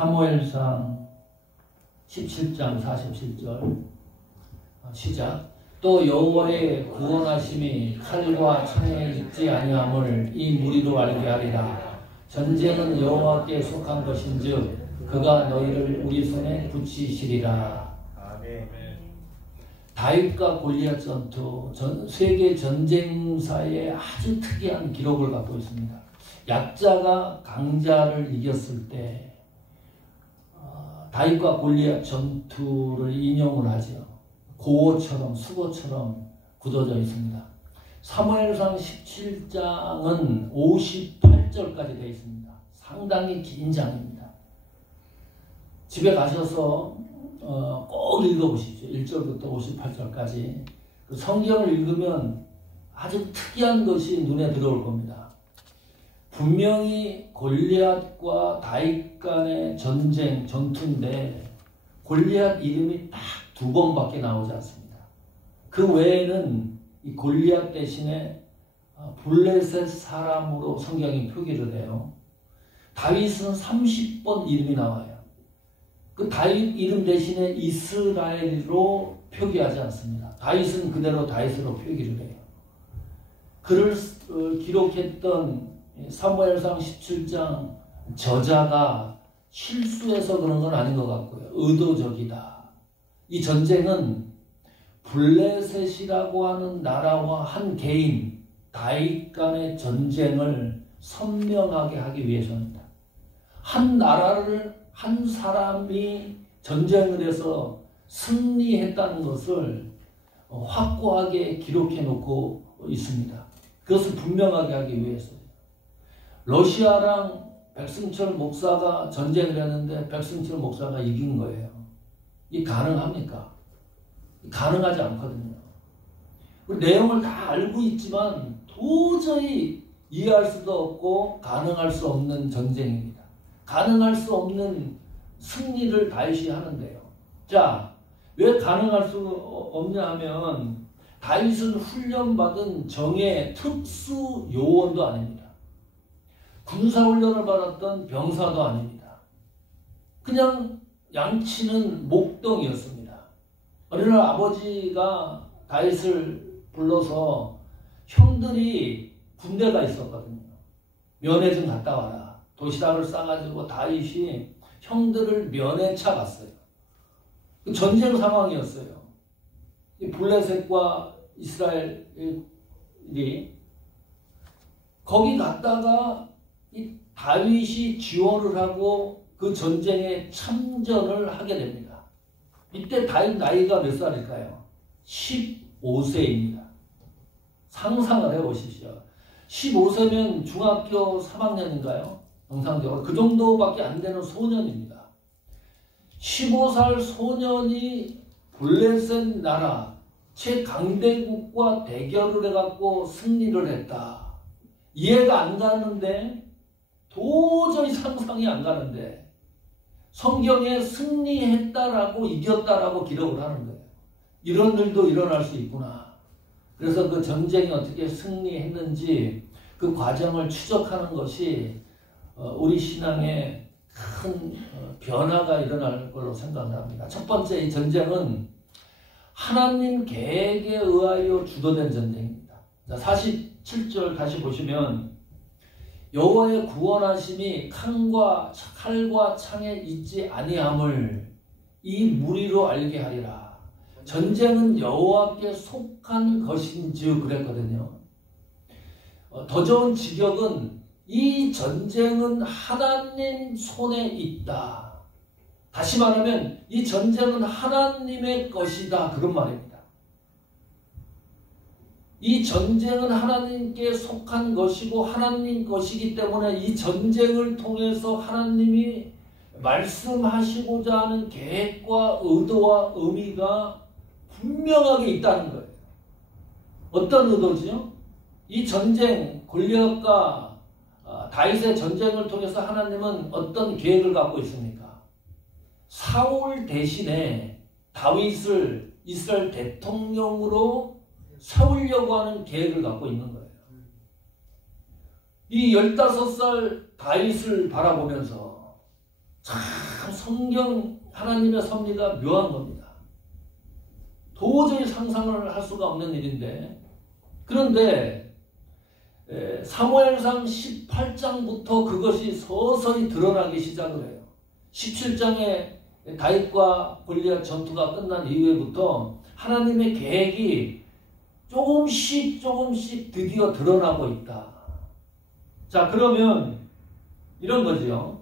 사무엘상 17장 47절 시작. 또 여호와의 구원하심이 칼과 창에 있지 아니함을 이 무리로 알게 하리라. 전쟁은 여호와께 속한 것인즉 그가 너희를 우리 손에 붙이시리라. 아멘. 다윗과 골리앗 전투, 세계 전쟁사에 아주 특이한 기록을 갖고 있습니다. 약자가 강자를 이겼을 때 다윗과 골리앗 전투를 인용을 하죠. 고어처럼 수고처럼 굳어져 있습니다. 사무엘상 17장은 58절까지 되어 있습니다. 상당히 긴 장입니다. 집에 가셔서 꼭 읽어보십시오. 1절부터 58절까지. 성경을 읽으면 아주 특이한 것이 눈에 들어올 겁니다. 분명히 골리앗과 다윗 간의 전투인데 골리앗 이름이 딱 2번밖에 나오지 않습니다. 그 외에는 이 골리앗 대신에 블레셋 사람으로 성경이 표기를 해요. 다윗은 30번 이름이 나와요. 그 다윗 이름 대신에 이스라엘로 표기하지 않습니다. 다윗은 그대로 다윗으로 표기를 해요. 그를 기록했던 사무엘상 17장 저자가 실수해서 그런 건 아닌 것 같고요. 의도적이다. 이 전쟁은 블레셋이라고 하는 나라와 한 개인 다윗 간의 전쟁을 선명하게 하기 위해서입니다. 한 나라를 한 사람이 전쟁을 해서 승리했다는 것을 확고하게 기록해 놓고 있습니다. 그것을 분명하게 하기 위해서요. 러시아랑 백승철 목사가 전쟁을 했는데 백승철 목사가 이긴 거예요. 이게 가능합니까? 가능하지 않거든요. 내용을 다 알고 있지만 도저히 이해할 수도 없고 가능할 수 없는 전쟁입니다. 가능할 수 없는 승리를 다윗이 하는데요. 자, 왜 가능할 수 없냐 하면 다윗은 훈련받은 정예 특수 요원도 아닙니다. 군사훈련을 받았던 병사도 아닙니다. 그냥 양치는 목동이었습니다. 어느 날 아버지가 다윗을 불러서 형들이 군대가 있었거든요. 면회 좀 갔다 와라. 도시락을 싸가지고 다윗이 형들을 면회차 갔어요. 전쟁 상황이었어요. 블레셋과 이스라엘이 거기 갔다가 이 다윗이 지원을 하고 그 전쟁에 참전을 하게 됩니다. 이때 다윗 나이가 몇 살일까요? 15세입니다. 상상을 해보십시오. 15세면 중학교 3학년인가요? 정상적으로 그 정도밖에 안 되는 소년입니다. 15살 소년이 블레셋 나라 최강대국과 대결을 해갖고 승리를 했다. 이해가 안 가는데, 도저히 상상이 안 가는데 성경에 승리했다라고 이겼다라고 기록을 하는 거예요. 이런 일도 일어날 수 있구나. 그래서 그 전쟁이 어떻게 승리했는지 그 과정을 추적하는 것이 우리 신앙에 큰 변화가 일어날 걸로 생각합니다. 첫 번째, 이 전쟁은 하나님 계획에 의하여 주도된 전쟁입니다. 47절 다시 보시면 여호와의 구원하심이 칼과 창에 있지 아니함을 이 무리로 알게 하리라. 전쟁은 여호와께 속한 것인지 그랬거든요. 더 좋은 직역은 이 전쟁은 하나님 손에 있다. 다시 말하면 이 전쟁은 하나님의 것이다. 그런 말입니다. 이 전쟁은 하나님께 속한 것이고 하나님 것이기 때문에 이 전쟁을 통해서 하나님이 말씀하시고자 하는 계획과 의도와 의미가 분명하게 있다는 거예요. 어떤 의도지요? 이 전쟁, 골리앗과 다윗의 전쟁을 통해서 하나님은 어떤 계획을 갖고 있습니까? 사울 대신에 다윗을 이스라엘 대통령으로 세우려고 하는 계획을 갖고 있는 거예요. 이 15살 다윗을 바라보면서 참 참 성경 하나님의 섭리가 묘한 겁니다. 도저히 상상을 할 수가 없는 일인데, 그런데 사무엘상 18장부터 그것이 서서히 드러나기 시작을 해요. 17장에 다윗과 골리앗 전투가 끝난 이후부터 하나님의 계획이 조금씩 드디어 드러나고 있다. 자, 그러면 이런 거지요.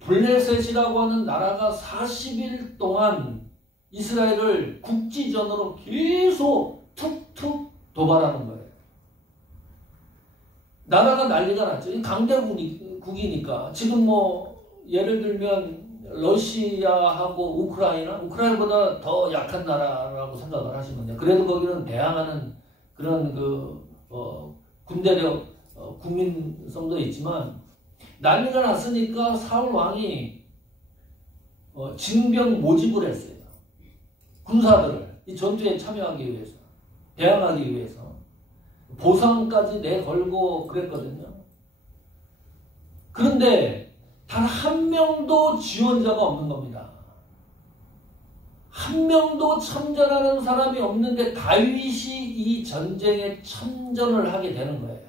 블레셋이라고 하는 나라가 40일 동안 이스라엘을 국지전으로 계속 툭툭 도발하는 거예요. 나라가 난리가 났죠. 강대국이니까. 지금 뭐 예를 들면 러시아하고 우크라이나보다 더 약한 나라라고 생각을 하시면 돼요. 그래도 거기는 대항하는 그런 군대력, 국민성도 있지만, 난리가 났으니까 사울 왕이 징병 모집을 했어요. 군사들을 이 전투에 참여하기 위해서, 대항하기 위해서 보상까지 내걸고 그랬거든요. 그런데 단 한 명도 지원자가 없는 겁니다. 한 명도 참전하는 사람이 없는데 다윗이 이 전쟁에 참전을 하게 되는 거예요.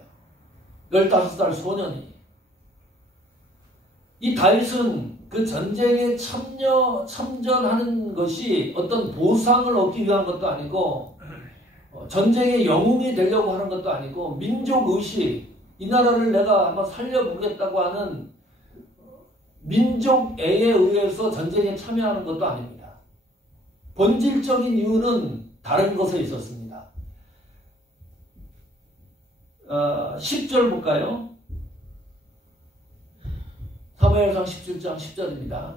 15살 소년이. 이 다윗은 그 전쟁에 참전하는 것이 어떤 보상을 얻기 위한 것도 아니고, 전쟁의 영웅이 되려고 하는 것도 아니고, 민족의식, 이 나라를 내가 한번 살려보겠다고 하는 민족애에 의해서 전쟁에 참여하는 것도 아닙니다. 본질적인 이유는 다른 것에 있었습니다. 10절 볼까요? 사무엘상 17장 10절입니다.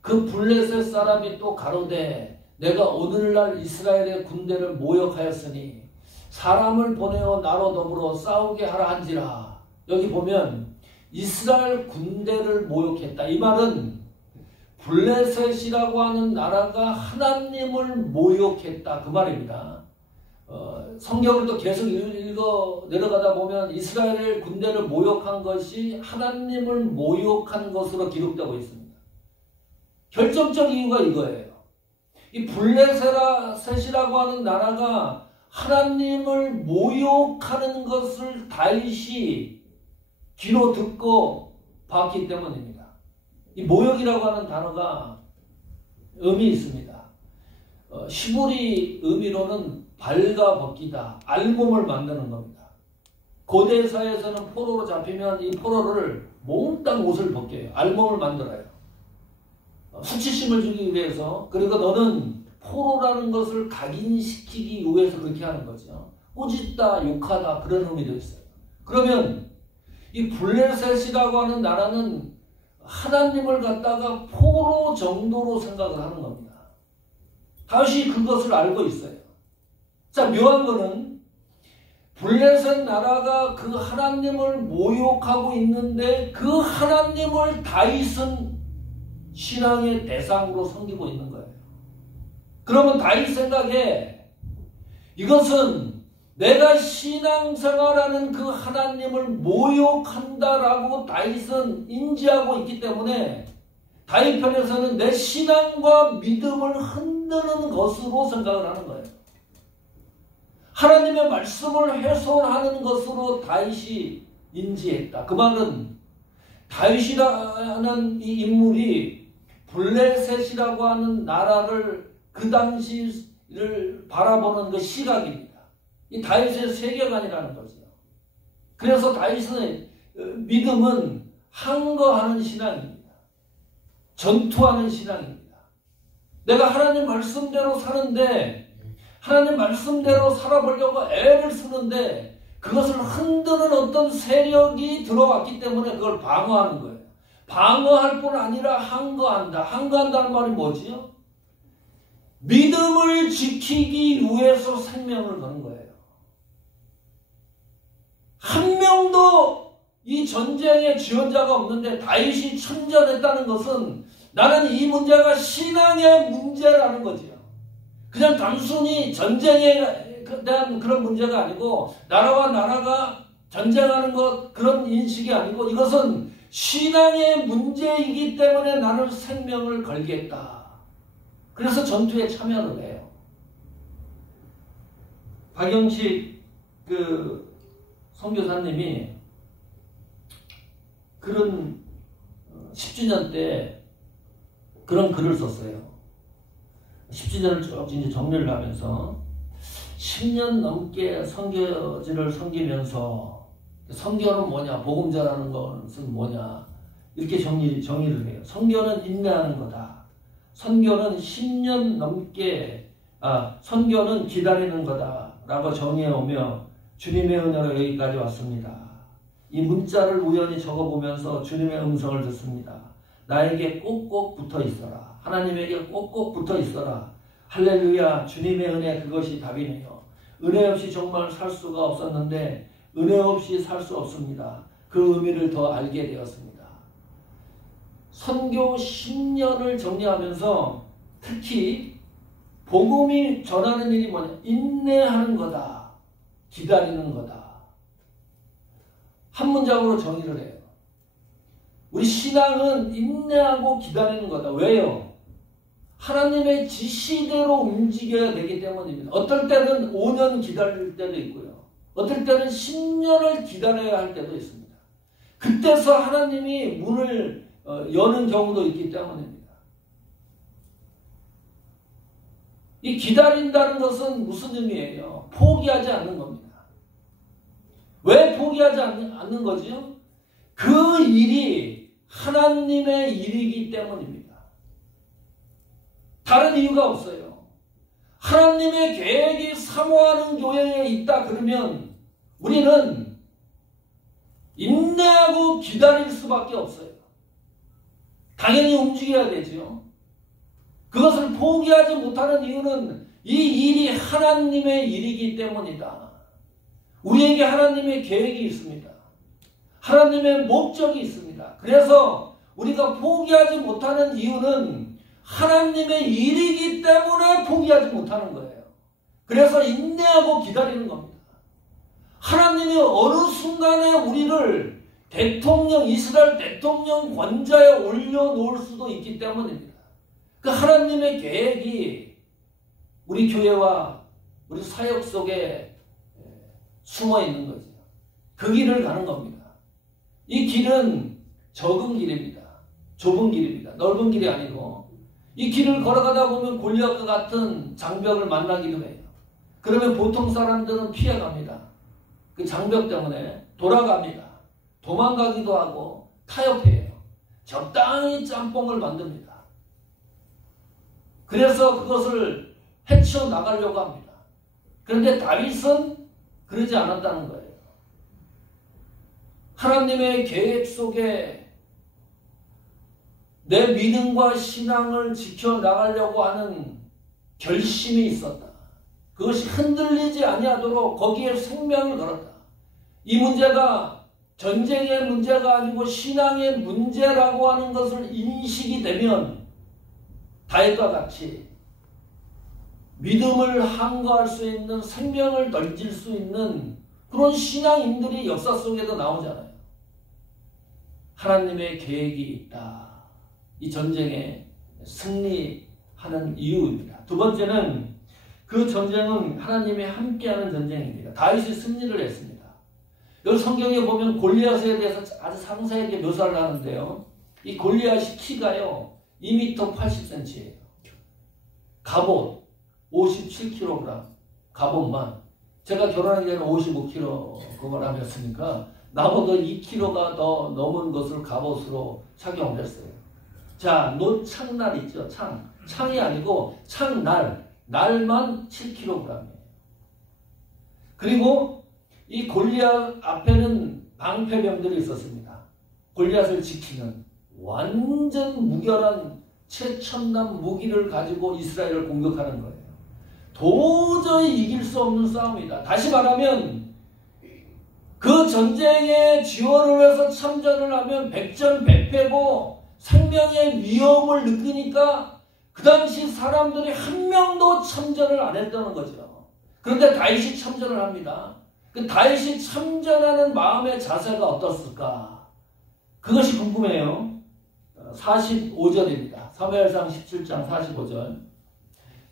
그 블레셋 사람이 또 가로되 내가 오늘날 이스라엘의 군대를 모욕하였으니 사람을 보내어 나로 더불어 싸우게 하라 한지라. 여기 보면 이스라엘 군대를 모욕했다. 이 말은 블레셋이라고 하는 나라가 하나님을 모욕했다. 그 말입니다. 성경을 또 계속 읽어 내려가다 보면 이스라엘 군대를 모욕한 것이 하나님을 모욕한 것으로 기록되고 있습니다. 결정적 이유가 이거예요. 이 블레셋이라고 하는 나라가 하나님을 모욕하는 것을 다윗이 귀로 듣고 봤기 때문입니다. 이 모욕이라고 하는 단어가 의미 있습니다. 시브리 의미로는 발가 벗기다, 알몸을 만드는 겁니다. 고대 사회에서는 포로로 잡히면 이 포로를 몽땅 옷을 벗겨요. 알몸을 만들어요. 수치심을 주기 위해서. 그리고 너는 포로라는 것을 각인시키기 위해서 그렇게 하는 거죠. 꾸짖다, 욕하다, 그런 의미도 있어요. 그러면 이 블레셋이라고 하는 나라는 하나님을 갖다가 포로 정도로 생각을 하는 겁니다. 다윗이 그것을 알고 있어요. 자, 묘한 거는 블레셋 나라가 그 하나님을 모욕하고 있는데 그 하나님을 다윗은 신앙의 대상으로 섬기고 있는 거예요. 그러면 다윗 생각에 이것은 내가 신앙생활하는 그 하나님을 모욕한다라고 다윗은 인지하고 있기 때문에 다윗 편에서는 내 신앙과 믿음을 흔드는 것으로 생각을 하는 거예요. 하나님의 말씀을 훼손하는 것으로 다윗이 인지했다. 그 말은 다윗이라는 이 인물이 블레셋이라고 하는 나라를 그 당시를 바라보는 그 시각입니다. 이 다윗의 세계관이라는 거죠. 그래서 다윗의 믿음은 항거하는 신앙입니다. 전투하는 신앙입니다. 내가 하나님 말씀대로 사는데 하나님 말씀대로 살아보려고 애를 쓰는데 그것을 흔드는 어떤 세력이 들어왔기 때문에 그걸 방어하는 거예요. 방어할 뿐 아니라 항거한다. 항거한다는 말이 뭐지요? 믿음을 지키기 위해서 생명을 거는 거예요. 한 명도 이 전쟁에 지원자가 없는데 다윗이 참전했다는 것은 나는 이 문제가 신앙의 문제라는 거지요. 그냥 단순히 전쟁에 대한 그런 문제가 아니고 나라와 나라가 전쟁하는 것 그런 인식이 아니고 이것은 신앙의 문제이기 때문에 나는 생명을 걸겠다. 그래서 전투에 참여를 해요. 박영식 선교사님이 그런 10주년 때 그런 글을 썼어요. 10주년을 쭉 이제 정리를 하면서 10년 넘게 선교지를 섬기면서 선교는 뭐냐, 복음 전하는 것은 뭐냐, 이렇게 정의를 해요. 선교는 인내하는 거다. 선교는 10년 넘게 선교는 기다리는 거다 라고 정의해오며 주님의 은혜로 여기까지 왔습니다. 이 문자를 우연히 적어보면서 주님의 음성을 듣습니다. 나에게 꼭꼭 붙어 있어라. 하나님에게 꼭꼭 붙어 있어라. 할렐루야. 주님의 은혜, 그것이 답이네요. 은혜 없이 정말 살 수가 없었는데 은혜 없이 살 수 없습니다. 그 의미를 더 알게 되었습니다. 선교 10년을 정리하면서 특히 복음이 전하는 일이 뭐냐? 인내하는 거다. 기다리는 거다. 한 문장으로 정의를 해요. 우리 신앙은 인내하고 기다리는 거다. 왜요? 하나님의 지시대로 움직여야 되기 때문입니다. 어떨 때는 5년 기다릴 때도 있고요. 어떨 때는 10년을 기다려야 할 때도 있습니다. 그때서 하나님이 문을 여는 경우도 있기 때문입니다. 이 기다린다는 것은 무슨 의미예요? 포기하지 않는 겁니다. 왜 포기하지 않는 거죠? 그 일이 하나님의 일이기 때문입니다. 다른 이유가 없어요. 하나님의 계획이 사모하는 교회에 있다 그러면 우리는 인내하고 기다릴 수밖에 없어요. 당연히 움직여야 되죠. 그것을 포기하지 못하는 이유는 이 일이 하나님의 일이기 때문이다. 우리에게 하나님의 계획이 있습니다. 하나님의 목적이 있습니다. 그래서 우리가 포기하지 못하는 이유는 하나님의 일이기 때문에 포기하지 못하는 거예요. 그래서 인내하고 기다리는 겁니다. 하나님이 어느 순간에 우리를 이스라엘 대통령 권좌에 올려놓을 수도 있기 때문입니다. 그 하나님의 계획이 우리 교회와 우리 사역 속에 숨어 있는 거죠. 그 길을 가는 겁니다. 이 길은 적은 길입니다. 좁은 길입니다. 넓은 길이 아니고 이 길을 걸어가다 보면 골리앗과 같은 장벽을 만나기도 해요. 그러면 보통 사람들은 피해갑니다. 그 장벽 때문에 돌아갑니다. 도망가기도 하고 타협해요. 적당히 짬뽕을 만듭니다. 그래서 그것을 헤쳐나가려고 합니다. 그런데 다윗은 그러지 않았다는 거예요. 하나님의 계획 속에 내 믿음과 신앙을 지켜나가려고 하는 결심이 있었다. 그것이 흔들리지 아니하도록 거기에 생명을 걸었다. 이 문제가 전쟁의 문제가 아니고 신앙의 문제라고 하는 것을 인식이 되면 다윗과 같이 믿음을 항거할 수 있는, 생명을 던질 수 있는 그런 신앙인들이 역사 속에도 나오잖아요. 하나님의 계획이 있다. 이 전쟁에 승리하는 이유입니다. 두 번째는 그 전쟁은 하나님이 함께하는 전쟁입니다. 다윗이 승리를 했습니다. 여기 성경에 보면 골리앗에 대해서 아주 상세하게 묘사를 하는데요. 이 골리앗이 키가요 2m 80cm예요. 갑옷 57kg. 갑옷만. 제가 결혼하기 전에 55kg 그걸 하였으니까 나보다 2kg가 더 넘은 것을 갑옷으로 착용을 했어요. 자, 노창날 있죠. 창이 아니고 창날. 날만 7kg이에요. 그리고 이 골리앗 앞에는 방패병들이 있었습니다. 골리앗을 지키는 완전 무결한 최첨단 무기를 가지고 이스라엘을 공격하는 거예요. 도저히 이길 수 없는 싸움이다. 다시 말하면 그 전쟁에 지원을 해서 참전을 하면 백전백패고 생명의 위험을 느끼니까 그 당시 사람들이 한 명도 참전을 안 했다는 거죠. 그런데 다윗이 참전을 합니다. 그 다윗이 참전하는 마음의 자세가 어떻을까? 그것이 궁금해요. 45절입니다. 사무엘상 17장 45절.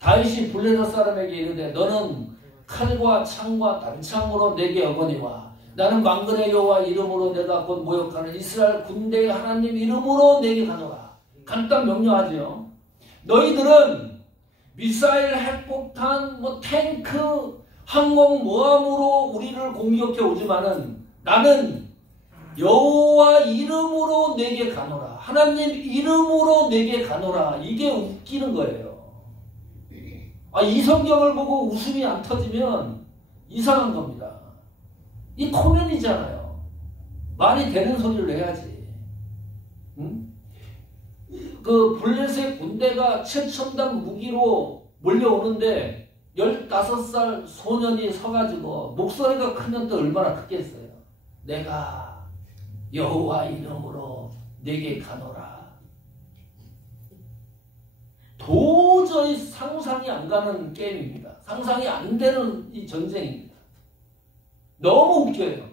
다윗이 블레셋 사람에게 이르되 너는 칼과 창과 단창으로 내게 어거니와 나는 만군의 여호와 이름으로 내가 곧 모욕하는 이스라엘 군대의 하나님 이름으로 내게 가노라. 간단 명료하죠. 너희들은 미사일, 핵폭탄, 탱크, 항공모함으로 우리를 공격해 오지만은 나는 여호와 이름으로 내게 가노라. 하나님 이름으로 내게 가노라. 이게 웃기는 거예요. 이 성경을 보고 웃음이 안 터지면 이상한 겁니다. 이 코미디잖아요. 말이 되는 소리를 해야지. 응? 그 블레셋 군대가 최첨단 무기로 몰려오는데 15살 소년이 서가지고 목소리가 크면 또 얼마나 크겠어요. 내가 여호와 이름으로 내게 가노라. 도저히 상상이 안 가는 게임입니다. 상상이 안 되는 이 전쟁입니다. 너무 웃겨요.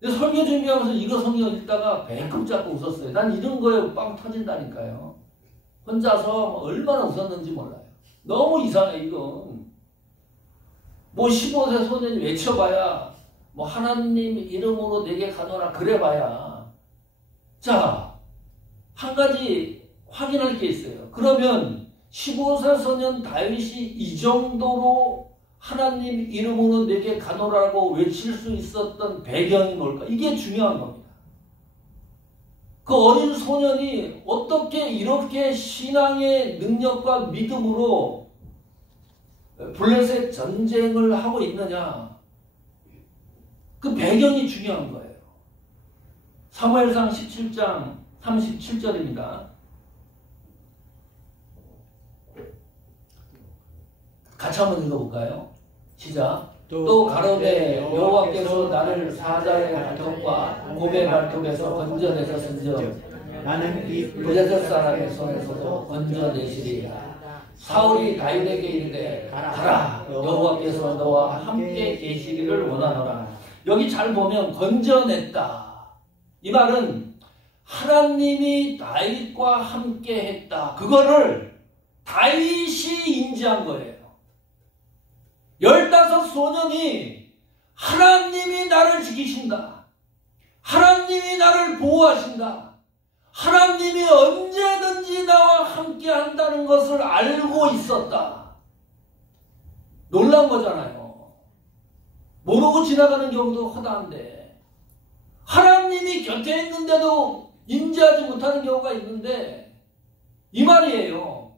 근데 설교 준비하면서 이거 성경 읽다가 배꼽 잡고 웃었어요. 난 이런 거에 빵 터진다니까요. 혼자서 얼마나 웃었는지 몰라요. 너무 이상해 이건. 15세 소년이 외쳐봐야 하나님 이름으로 내게 가노라 그래봐야. 자, 한 가지 확인할 게 있어요. 그러면 15세 소년 다윗이 이 정도로 하나님 이름으로 내게 가노라고 외칠 수 있었던 배경이 뭘까? 이게 중요한 겁니다. 그 어린 소년이 어떻게 이렇게 신앙의 능력과 믿음으로 블레셋 전쟁을 하고 있느냐? 그 배경이 중요한 거예요. 사무엘상 17장 37절입니다. 같이 한번 읽어볼까요? 시작. 또 가로되 여호와께서 나를 사자의 발톱과 곰의 발톱에서 건져내셨은즉 나는 이 블레셋 사람의 손에서도 건져내시리라. 사울이 다윗에게 이르되 가라 여호와께서 너와 함께 계시기를 원하노라. 여기 잘 보면 건져냈다. 이 말은 하나님이 다윗과 함께 했다. 그거를 다윗이 인지한 거예요. 15소년이 하나님이 나를 지키신다. 하나님이 나를 보호하신다. 하나님이 언제든지 나와 함께 한다는 것을 알고 있었다. 놀란 거잖아요. 모르고 지나가는 경우도 허다한데 하나님이 곁에 있는데도 인지하지 못하는 경우가 있는데 이 말이에요.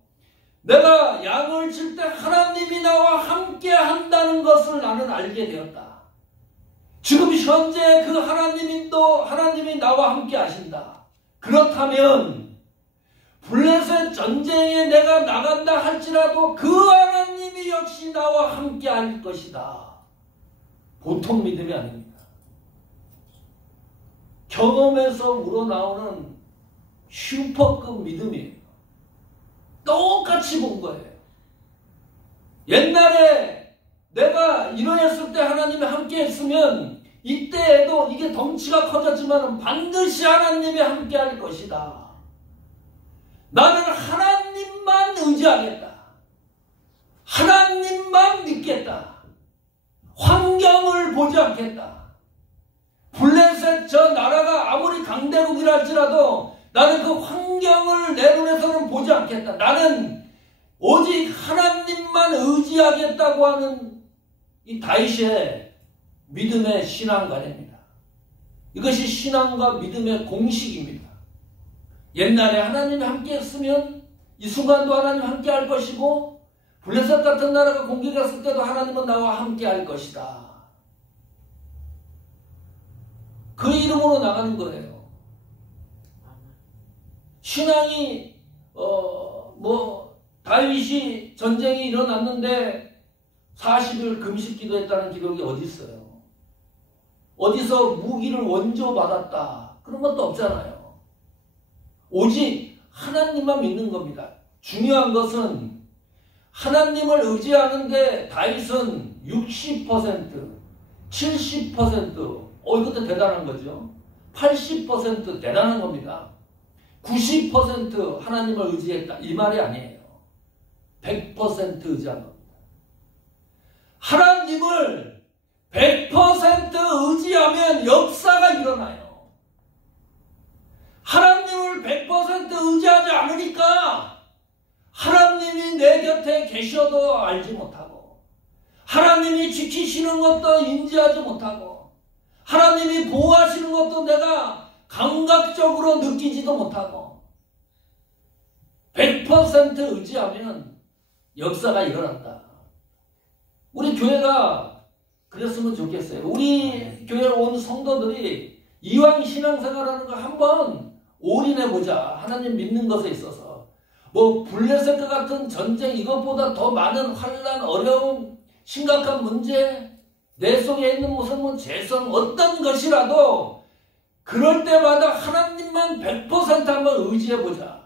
내가 양을 칠 때 하나님이 나와 함께 한다는 것을 나는 알게 되었다. 지금 현재 그 하나님이 나와 함께 하신다. 그렇다면 블레셋 전쟁에 내가 나간다 할지라도 그 하나님이 역시 나와 함께 할 것이다. 보통 믿음이 아닙니다. 경험에서 우러나오는 슈퍼급 믿음이에요. 똑같이 본 거예요. 옛날에 내가 이러했을 때 하나님이 함께 했으면 이때에도 이게 덩치가 커졌지만 반드시 하나님이 함께 할 것이다. 나는 하나님만 의지하겠다. 하나님만 믿겠다. 환경을 보지 않겠다. 블레셋 저 나라가 아무리 강대국이라 할지라도 나는 그 환경을 내 눈에서는 보지 않겠다. 나는 오직 하나님만 의지하겠다고 하는 이 다윗의 믿음의 신앙관입니다. 이것이 신앙과 믿음의 공식입니다. 옛날에 하나님이 함께 했으면 이 순간도 하나님 함께 할 것이고 블레셋 같은 나라가 공격했을 때도 하나님은 나와 함께 할 것이다. 그 이름으로 나가는 거예요. 신앙이 다윗이 전쟁이 일어났는데 40일 금식 기도했다는 기록이 어디 있어요? 어디서 무기를 원조 받았다 그런 것도 없잖아요. 오직 하나님만 믿는 겁니다. 중요한 것은 하나님을 의지하는데 다윗은 60%, 70%, 이것도 대단한 거죠. 80% 대단한 겁니다. 90% 하나님을 의지했다. 이 말이 아니에요. 100% 의지한 겁니다. 하나님을 100% 의지하면 역사가 일어나요. 하나님을 100% 의지하지 않으니까 하나님이 내 곁에 계셔도 알지 못하고, 하나님이 지키시는 것도 인지하지 못하고, 하나님이 보호하시는 것도 내가 감각적으로 느끼지도 못하고, 100% 의지하면 역사가 일어난다. 우리 교회가 그랬으면 좋겠어요. 우리 교회 온 성도들이 이왕 신앙생활하는 거 한번 올인해보자. 하나님 믿는 것에 있어서. 뭐 블레셋과 같은 전쟁, 이것보다 더 많은 환난, 어려움, 심각한 문제, 내 속에 있는 무슨 뭐 재성, 어떤 것이라도 그럴 때마다 하나님만 100% 한번 의지해보자.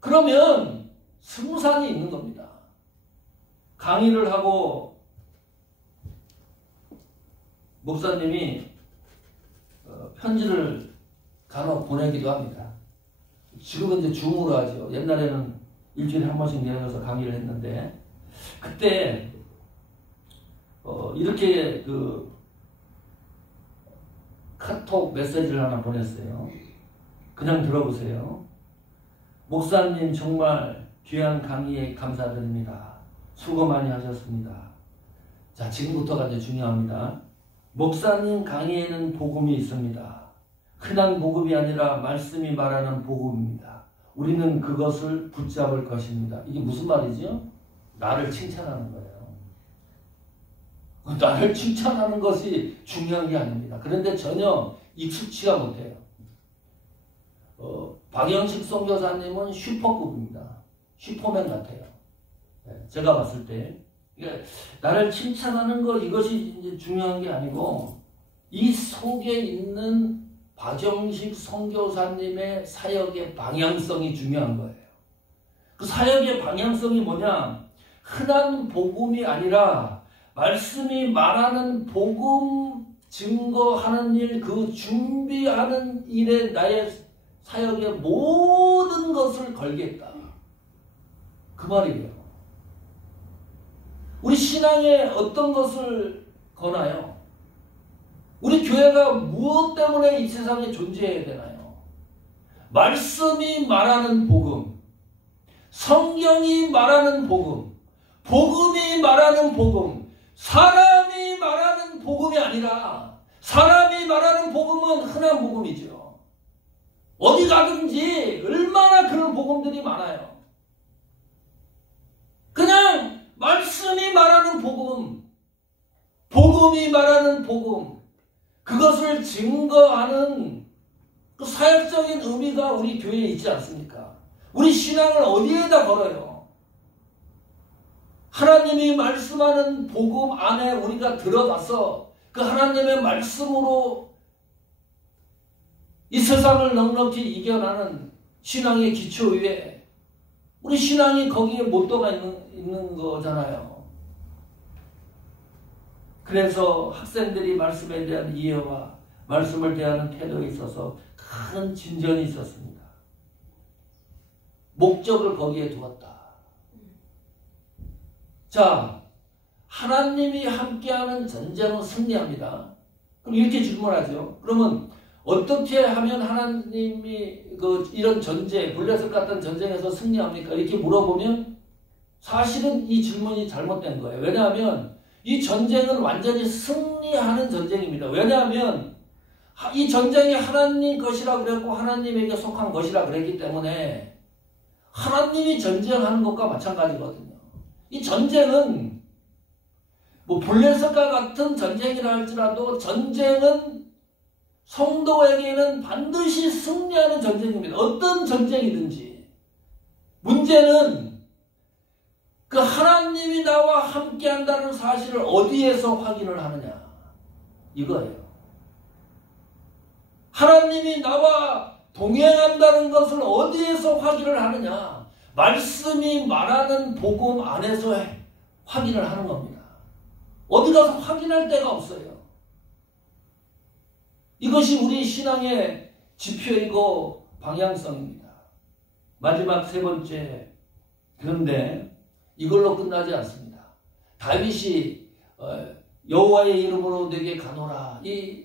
그러면 승산이 있는 겁니다. 강의를 하고 목사님이 편지를 간혹 보내기도 합니다. 지금은 이제 줌으로 하죠. 옛날에는 일주일에 한 번씩 내려서 강의를 했는데, 그때 이렇게 그 카톡 메시지를 하나 보냈어요. 그냥 들어보세요. 목사님 정말 귀한 강의에 감사드립니다. 수고 많이 하셨습니다. 자, 지금부터가 이제 중요합니다. 목사님 강의에는 복음이 있습니다. 흔한 복음이 아니라 말씀이 말하는 복음입니다. 우리는 그것을 붙잡을 것입니다. 이게 무슨 말이죠? 나를 칭찬하는 거예요. 나를 칭찬하는 것이 중요한 게 아닙니다. 그런데 전혀 익숙치가 못해요. 박영식 선교사님은 슈퍼급입니다. 슈퍼맨 같아요. 제가 봤을 때. 그러니까 나를 칭찬하는 것, 이것이 이제 중요한 게 아니고, 이 속에 있는 박영식 선교사님의 사역의 방향성이 중요한 거예요. 그 사역의 방향성이 뭐냐? 흔한 복음이 아니라 말씀이 말하는 복음 증거하는 일, 그 준비하는 일에 나의 사역의 모든 것을 걸겠다. 그 말이에요. 우리 신앙에 어떤 것을 거나요? 우리 교회가 무엇 때문에 이 세상에 존재해야 되나요? 말씀이 말하는 복음, 성경이 말하는 복음, 복음이 말하는 복음, 사람이 말하는 복음이 아니라, 사람이 말하는 복음은 흔한 복음이죠. 어디 가든지 얼마나 그런 복음들이 많아요. 그냥 말씀이 말하는 복음, 복음이 말하는 복음, 그것을 증거하는 그 사역적인 의미가 우리 교회에 있지 않습니까? 우리 신앙을 어디에다 걸어요? 하나님이 말씀하는 복음 안에 우리가 들어가서 그 하나님의 말씀으로 이 세상을 넉넉히 이겨나는 신앙의 기초 위에 우리 신앙이 거기에 못도가 있는 거잖아요. 그래서 학생들이 말씀에 대한 이해와 말씀을 대하는 태도에 있어서 큰 진전이 있었습니다. 목적을 거기에 두었다. 자, 하나님이 함께하는 전쟁은 승리합니다. 그럼 이렇게 질문하죠. 그러면 어떻게 하면 하나님이 이런 전쟁, 블레셋 같은 전쟁에서 승리합니까? 이렇게 물어보면 사실은 이 질문이 잘못된 거예요. 왜냐하면 이 전쟁은 완전히 승리하는 전쟁입니다. 왜냐하면 이 전쟁이 하나님 것이라 그랬고 하나님에게 속한 것이라 그랬기 때문에 하나님이 전쟁하는 것과 마찬가지거든요. 이 전쟁은 뭐 블레셋과 같은 전쟁이라 할지라도 전쟁은 성도에게는 반드시 승리하는 전쟁입니다. 어떤 전쟁이든지. 문제는 그 하나님이 나와 함께한다는 사실을 어디에서 확인을 하느냐. 이거예요. 하나님이 나와 동행한다는 것을 어디에서 확인을 하느냐. 말씀이 말하는 복음 안에서 확인을 하는 겁니다. 어디 가서 확인할 데가 없어요. 이것이 우리 신앙의 지표이고 방향성입니다. 마지막 세 번째, 그런데 이걸로 끝나지 않습니다. 다윗이 여호와의 이름으로 내게 가노라, 이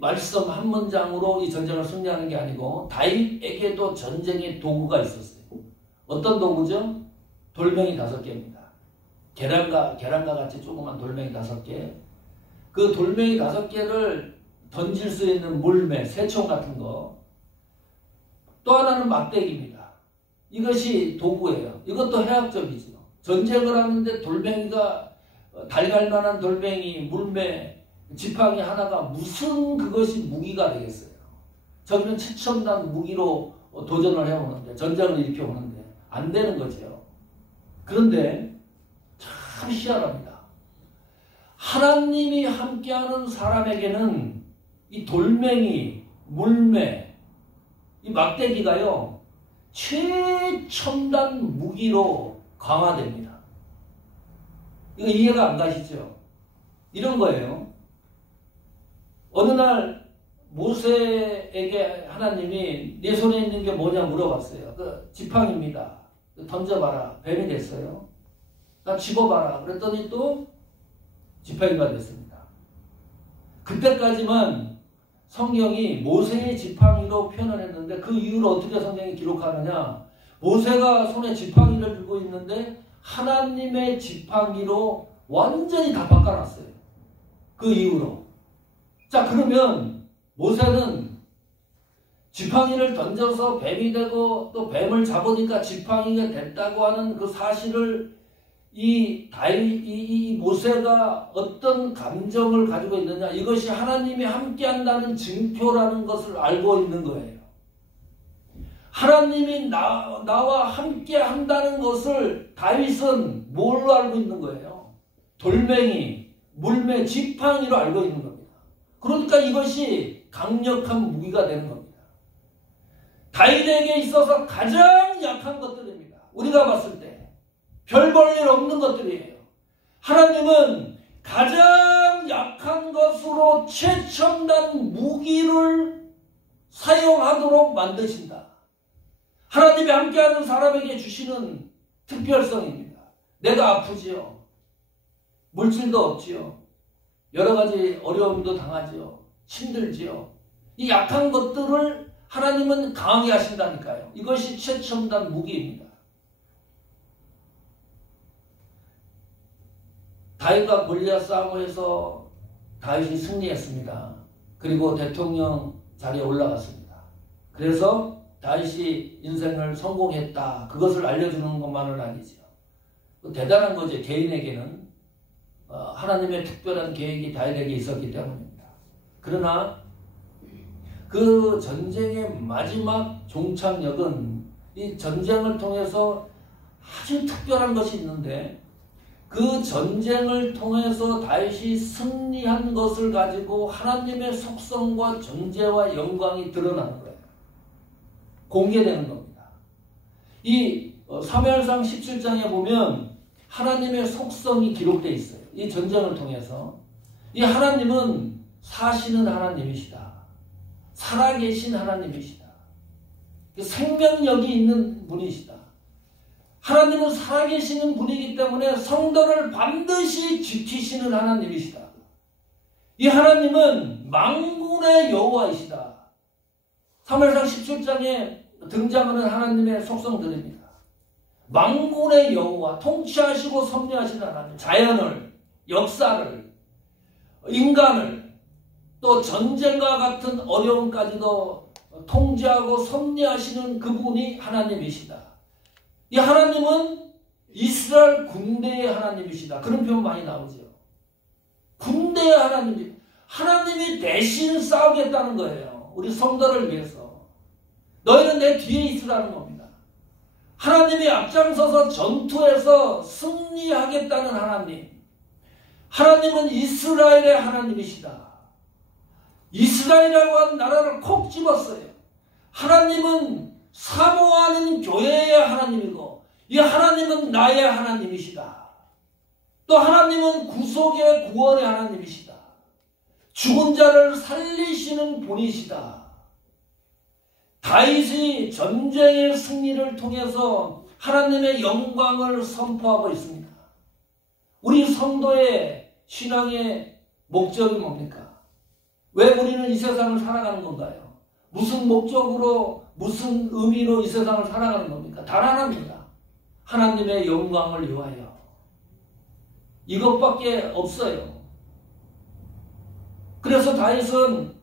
말씀 한 문장으로 이 전쟁을 승리하는 게 아니고 다윗에게도 전쟁의 도구가 있었어요. 어떤 도구죠? 돌멩이 5개입니다. 계란과 같이 조그만 돌멩이 5개. 그 돌멩이 5개를 던질 수 있는 물매, 새총 같은 거. 또 하나는 막대기입니다. 이것이 도구예요. 이것도 해학적이죠. 전쟁을 하는데 돌멩이가, 달갈만한 돌멩이, 물매, 지팡이 하나가 무슨 그것이 무기가 되겠어요. 저기는 최첨단 무기로 도전을 해오는데, 전쟁을 일으켜오는데 안 되는 거죠. 그런데 참 희한합니다. 하나님이 함께하는 사람에게는 이 돌멩이, 물매, 이 막대기가요, 최첨단 무기로 강화됩니다. 이거 이해가 안 가시죠? 이런 거예요. 어느 날 모세에게 하나님이 네 손에 있는 게 뭐냐 물어봤어요. 그 지팡이입니다. 던져봐라. 뱀이 됐어요. 나 집어봐라. 그랬더니 또 지팡이가 됐습니다. 그때까지만 성경이 모세의 지팡이로 표현을 했는데 그 이유를 어떻게 성경이 기록하느냐. 모세가 손에 지팡이를 들고 있는데 하나님의 지팡이로 완전히 다 바꿔놨어요. 그 이후로. 자, 그러면 모세는 지팡이를 던져서 뱀이 되고 또 뱀을 잡으니까 지팡이가 됐다고 하는 그 사실을 이 모세가 어떤 감정을 가지고 있느냐, 이것이 하나님이 함께한다는 증표라는 것을 알고 있는 거예요. 하나님이 나와 함께한다는 것을 다윗은 뭘로 알고 있는 거예요? 돌멩이, 물매, 지팡이로 알고 있는 겁니다. 그러니까 이것이 강력한 무기가 되는 겁니다. 다윗에게 있어서 가장 약한 것들입니다. 우리가 봤을 때 별 볼 일 없는 것들이에요. 하나님은 가장 약한 것으로 최첨단 무기를 사용하도록 만드신다. 하나님이 함께하는 사람에게 주시는 특별성입니다. 내가 아프지요. 물질도 없지요. 여러 가지 어려움도 당하지요. 힘들지요. 이 약한 것들을 하나님은 강하게 하신다니까요. 이것이 최첨단 무기입니다. 다윗과 골리앗 싸움을 해서 다윗이 승리했습니다. 그리고 대통령 자리에 올라갔습니다. 그래서 다윗이 인생을 성공했다. 그것을 알려주는 것만은 아니죠. 대단한 거죠. 개인에게는. 하나님의 특별한 계획이 다윗에게 있었기 때문입니다. 그러나 그 전쟁의 마지막 종착역은 이 전쟁을 통해서 아주 특별한 것이 있는데 그 전쟁을 통해서 다윗이 승리한 것을 가지고 하나님의 속성과 존재와 영광이 드러나는 거예요. 공개되는 겁니다. 이 사무엘상 17장에 보면 하나님의 속성이 기록되어 있어요. 이 전쟁을 통해서 이 하나님은 사시는 하나님이시다. 살아계신 하나님이시다. 생명력이 있는 분이시다. 하나님은 살아계시는 분이기 때문에 성도를 반드시 지키시는 하나님이시다. 이 하나님은 만군의 여호와이시다. 사무엘상 17장에 등장하는 하나님의 속성들입니다. 만군의 여호와, 통치하시고 섭리하시는 하나님, 자연을, 역사를, 인간을, 또 전쟁과 같은 어려움까지도 통제하고 섭리하시는 그분이 하나님이시다. 이 하나님은 이스라엘 군대의 하나님이시다. 그런 표현 많이 나오죠. 군대의 하나님, 하나님이 대신 싸우겠다는 거예요. 우리 성도를 위해서. 너희는 내 뒤에 있으라는 겁니다. 하나님이 앞장서서 전투에서 승리하겠다는 하나님. 하나님은 이스라엘의 하나님이시다. 이스라엘이라고 하는 나라를 콕 집었어요. 하나님은 사모하는 교회의 하나님이고 이 하나님은 나의 하나님이시다. 또 하나님은 구속의 구원의 하나님이시다. 죽은 자를 살리시는 분이시다. 다윗이 전쟁의 승리를 통해서 하나님의 영광을 선포하고 있습니다. 우리 성도의 신앙의 목적이 뭡니까? 왜 우리는 이 세상을 살아가는 건가요? 무슨 목적으로, 무슨 의미로 이 세상을 살아가는 겁니까? 단 하나입니다. 하나님의 영광을 위하여. 이것밖에 없어요. 그래서 다윗은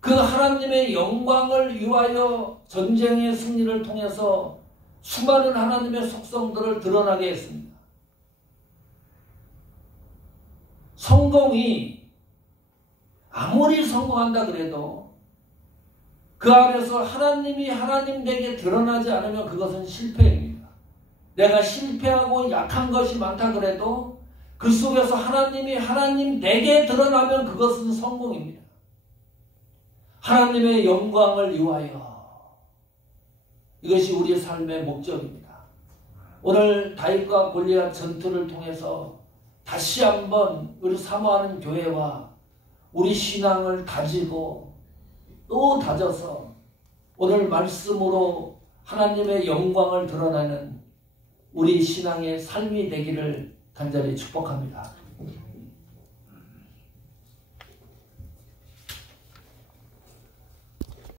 그 하나님의 영광을 위하여 전쟁의 승리를 통해서 수많은 하나님의 속성들을 드러나게 했습니다. 성공이 아무리 성공한다 그래도 그 안에서 하나님이 하나님 되게 드러나지 않으면 그것은 실패입니다. 내가 실패하고 약한 것이 많다 그래도 그 속에서 하나님이 하나님 되게 드러나면 그것은 성공입니다. 하나님의 영광을 위하여. 이것이 우리의 삶의 목적입니다. 오늘 다윗과 골리앗 전투를 통해서 다시 한번 우리 사모하는 교회와 우리 신앙을 다지고 또 다져서 오늘 말씀으로 하나님의 영광을 드러내는 우리 신앙의 삶이 되기를 간절히 축복합니다.